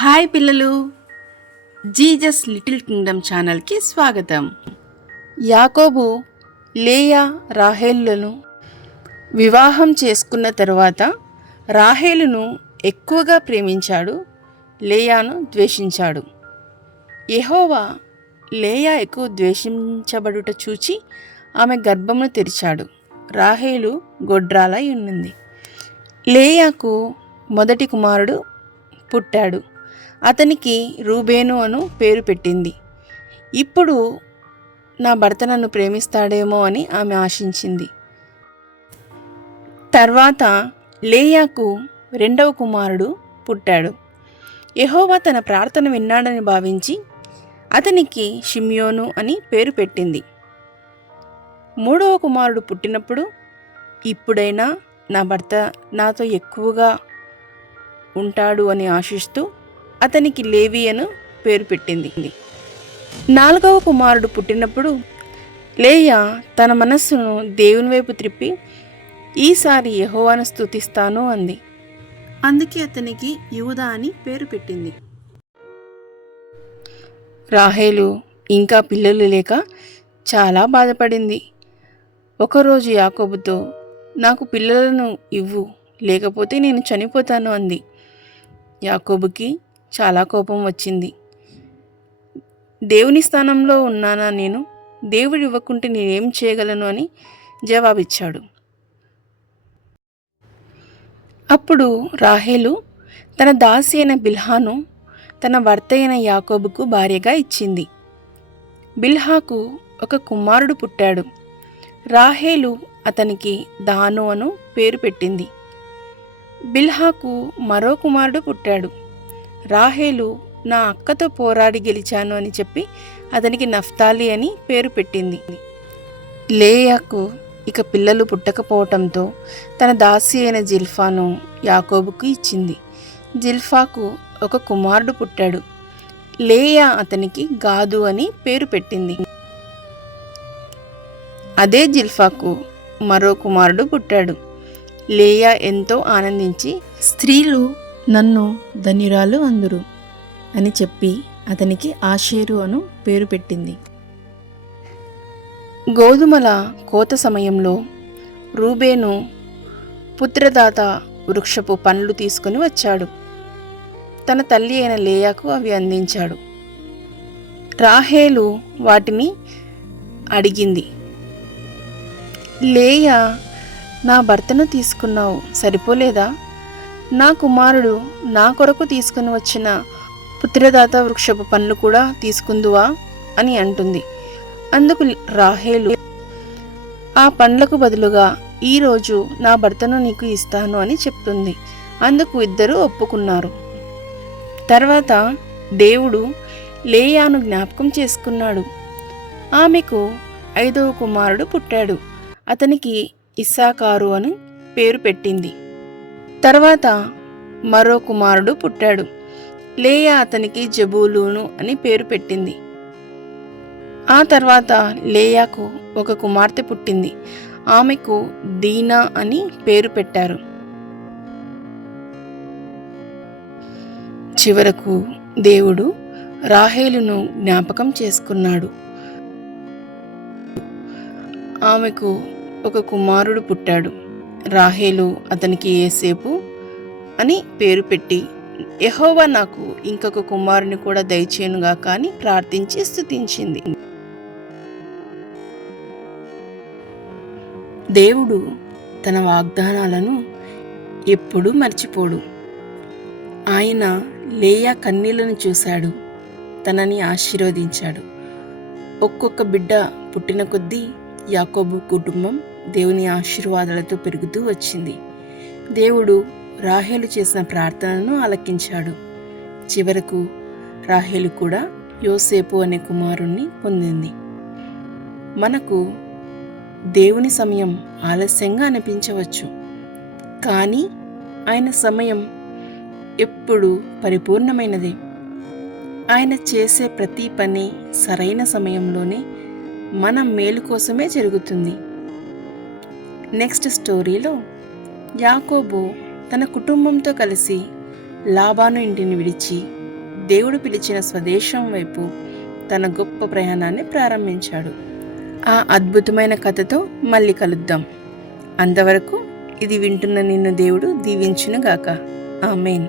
Hi పిల్లలు, Jesus little Kingdom ఛానల్కి స్వాగతం. యాకోబు లేయా రాహేలులను వివాహం చేసుకున్న తరువాత రాహేలును ఎక్కువగా ప్రేమించాడు, లేయాను ద్వేషించాడు. యెహోవా లేయా ఎక్కువ ద్వేషించబడుట చూచి ఆమె గర్భమును తెరిచాడు. రాహేలు గొడ్రాలై ఉన్నింది. లేయాకు మొదటి కుమారుడు పుట్టాడు. అతనికి రూబేను అను పేరు పెట్టింది. ఇప్పుడు నా భర్త నన్ను ప్రేమిస్తాడేమో అని ఆమె ఆశించింది. తర్వాత లేయాకు రెండవ కుమారుడు పుట్టాడు. యెహోవా తన ప్రార్థన విన్నాడని భావించి అతనికి షిమ్యోను అని పేరు పెట్టింది. మూడవ కుమారుడు పుట్టినప్పుడు ఇప్పుడైనా నా భర్త నాతో ఎక్కువగా ఉంటాడు అని ఆశిస్తూ అతనికి లేవి అని పేరు పెట్టింది. నాలుగవ కుమారుడు పుట్టినప్పుడు లేయా తన మనస్సును దేవుని వైపు త్రిప్పి ఈసారి యెహోవాను స్తుతిస్తాను అంది. అందుకే అతనికి యూదా అని పేరు పెట్టింది. రాహేలు ఇంకా పిల్లలు లేక చాలా బాధపడింది. ఒకరోజు యాకోబుతో, నాకు పిల్లలను ఇవ్వు, లేకపోతే నేను చనిపోతాను అంది. యాకోబుకి చాలా కోపం వచ్చింది. దేవుని స్థానంలో ఉన్నానా నేను? దేవుడు ఇవ్వకుంటే నేనేం చేయగలను అని జవాబిచ్చాడు. అప్పుడు రాహేలు తన దాసి అయిన బిల్హాను తన భర్త అయిన యాకోబుకు భార్యగా ఇచ్చింది. బిల్హాకు ఒక కుమారుడు పుట్టాడు. రాహేలు అతనికి దాను అను పేరు పెట్టింది. బిల్హాకు మరో కుమారుడు పుట్టాడు. రాహేలు నా అక్కతో పోరాడి గెలిచాను అని చెప్పి అతనికి నఫ్తాలి అని పేరు పెట్టింది. లేయాకు ఇక పిల్లలు పుట్టకపోవటంతో తన దాసి అయిన జిల్ఫాను యాకోబుకు ఇచ్చింది. జిల్ఫాకు ఒక కుమారుడు పుట్టాడు. లేయా అతనికి గాదు అని పేరు పెట్టింది. అదే జిల్ఫాకు మరో కుమారుడు పుట్టాడు. లేయా ఎంతో ఆనందించి, స్త్రీలు నన్ను ధన్యురాలు అందురు అని చెప్పి అతనికి ఆషేరు అను పేరు పెట్టింది. గోధుమల కోత సమయంలో రూబేను పుత్రదాత వృక్షపు పండ్లు తీసుకుని వచ్చాడు. తన తల్లి అయిన లేయాకు అవి అందించాడు. రాహేలు వాటిని అడిగింది. లేయా, నా భర్తను తీసుకున్నావు, సరిపోలేదా? నా కుమారుడు నా కొరకు తీసుకుని వచ్చిన పుత్రదాత వృక్షపు పండ్లు కూడా తీసుకుందువా అని అంటుంది. అందుకు రాహేలు, ఆ పండ్లకు బదులుగా ఈరోజు నా భర్తను నీకు ఇస్తాను అని చెప్తుంది. అందుకు ఇద్దరూ ఒప్పుకున్నారు. తర్వాత దేవుడు లేయాను జ్ఞాపకం చేసుకున్నాడు. ఆమెకు 5వ కుమారుడు పుట్టాడు. అతనికి ఇస్సాకారు అని పేరు పెట్టింది. తర్వాత మరో కుమారుడు పుట్టాడు. లేయా అతనికి జబూలూను అని పేరు పెట్టింది. ఆ తర్వాత లేయాకు ఒక కుమార్తె పుట్టింది. ఆమెకు దీనా అని పేరు పెట్టారు. చివరకు దేవుడు రాహేలును జ్ఞాపకం చేసుకున్నాడు. ఆమెకు ఒక కుమారుడు పుట్టాడు. రాహేలు అతనికి యోసేపు అని పేరు పెట్టి, యెహోవా నాకు ఇంకొక కుమారుని కూడా దయచేయునుగాక అని ప్రార్థించి స్తుతించింది. దేవుడు తన వాగ్దానాలను ఎప్పుడూ మర్చిపోడు. ఆయన లేయా కన్నీళ్లను చూశాడు, తనని ఆశీర్వదించాడు. ఒక్కొక్క బిడ్డ పుట్టిన కొద్దీ యాకోబు కుటుంబం దేవుని ఆశీర్వాదాలతో పెరుగుతూ వచ్చింది. దేవుడు రాహేలు చేసిన ప్రార్థనను ఆలకించాడు. చివరకు రాహేలు కూడా యోసేపు అనే కుమారుణ్ణి పొందింది. మనకు దేవుని సమయం ఆలస్యంగా అనిపించవచ్చు, కానీ ఆయన సమయం ఎప్పుడూ పరిపూర్ణమైనదే. ఆయన చేసే ప్రతి పని సరైన సమయంలోనే మన మేలు కోసమే జరుగుతుంది. నెక్స్ట్ స్టోరీలో యాకోబు తన కుటుంబంతో కలిసి లాబాను ఇంటిని విడిచి దేవుడు పిలిచిన స్వదేశం వైపు తన గొప్ప ప్రయాణాన్ని ప్రారంభించాడు. ఆ అద్భుతమైన కథతో మళ్ళీ కలుద్దాం. అంతవరకు ఇది వింటున్న నిన్ను దేవుడు దీవించునుగాక. ఆమేన్.